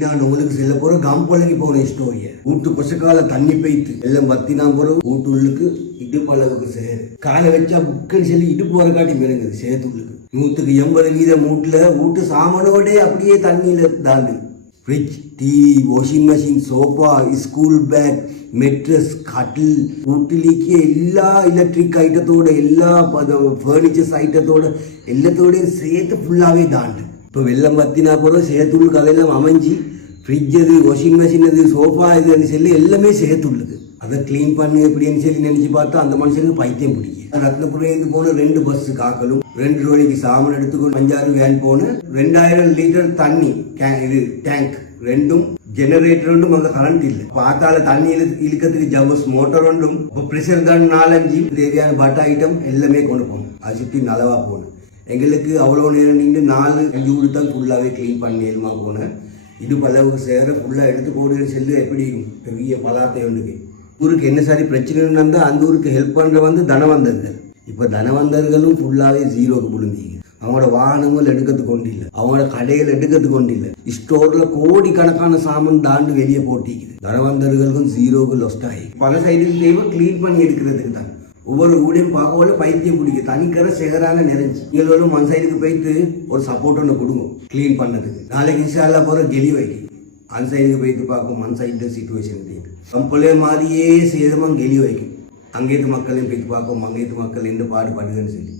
நான் உங்களுக்கு சொல்ல போற கம்பளக்கு போன ஸ்டோரிய வீட்டு கொசக்கால தண்ணி பெய்த்து எல்லாம் பத்தினா போற வீட்டுள்ளுக்கு இடுப்பு அளவுக்கு சேரு காலை வச்சா புக்குன்னு சொல்லி இடுப்பு வர காட்டி மிளங்குது சேத்துள்ளுக்கு 180% வீட்டுல வீட்டு சாமானோட அப்படியே தண்ணியில தாண்டு fridge, TV, washing machine, sofa, school bag, mattress, கட்டில், வீட்டிலேக்கு எல்லா எலக்ட்ரிக் ஐட்டத்தோட எல்லா ஃபர்னிச்சர்ஸ் ஐட்டத்தோட எல்லாத்தோடையும் சேர்த்து ஃபுல்லாகவே தாண்டு. இப்போ வெள்ளம் பத்தினா கூட சேர்த்துள்ளுக்கு அதெல்லாம் அமைஞ்சு ஃப்ரிட்ஜ் அது, வாஷிங் மிஷின் அது, சோஃபா இதுன்னு சொல்லி எல்லாமே சேர்த்துள்ளுது. அதை க்ளீன் பண்ணு எப்படின்னு சொல்லி நினச்சி பார்த்தா அந்த மனுஷனுக்கு பைத்தியம் பிடிக்கும். ரத்னபுரம் போன 2 பஸ் காக்கலும் 2 ரூபாய்க்கு சாமான் எடுத்துக்கொண்டு 5-6 வேன் போன 2000 லிட்டர் தண்ணி இது டேங்க் ரெண்டும் ஜெனரேட்டர் ஒன்றும் அங்கே கரண்ட் இல்லை. பார்த்தால தண்ணி இழுக்கிறதுக்கு ஜவ்வஸ் மோட்டர் ஒன்றும் இப்போ ப்ரெஷர் கன் 4-5 தேவையான பட்டா ஐட்டம் எல்லாமே கொண்டு போகணும். அது சுற்றி நலவா போகணும். எங்களுக்கு அவ்வளோ நேரம் நின்று 4-5 வீடு தான் ஃபுல்லாகவே க்ளீன் பண்ணி எழுமா போனேன். இடுப்பு அளவுக்கு சேர ஃபுல்லாக எடுத்து போடுகிற செல்லு எப்படி பெரிய பலாத்தை ஒன்றுக்கு ஊருக்கு என்ன சாரி பிரச்சனை இருந்தால் அந்த ஊருக்கு ஹெல்ப் பண்ணுற தனவந்தர்கள். இப்போ தனவந்தர்களும் ஃபுல்லாகவே ஜீரோக்கு விழுந்தீங்க. அவங்களோட வாகனங்கள் எடுக்கிறது கொண்டு இல்லை, அவங்களோட கடைகள் எடுக்கிறது கொண்டு இல்லை, ஸ்டோர்ல கோடிக்கணக்கான சாமான் தாண்டு வெளியே போட்டிக்குது. தனவந்தர்களுக்கும் ஜீரோக்கு லொஸ்ட் ஆகி பல சைடுக்கு தேவை க்ளீன் பண்ணி எடுக்கிறதுக்கு தான். ஒவ்வொரு ஊடையும் பார்க்க பைத்தியம் பிடிக்க தனிக்கிற சேகரான நிறைஞ்சு நீங்களும் மண் சைடுக்கு போயிட்டு ஒரு சப்போர்ட் ஒன்று கொடுங்க க்ளீன் பண்ணதுக்கு. நாளைக்கு இன்ஷால்லா போகிற கெலி வைக்க அந்த சைடுக்கு போயிட்டு பார்க்கும் மண் சைடு சிச்சுவேஷன் கம்பளே மாதிரியே சேதமாக கெலி வைக்கும். அங்கேத்து மக்களையும் போயிட்டு பார்க்கும் அங்கேத்து மக்கள் எந்த பாடுபடுதுன்னு சொல்லி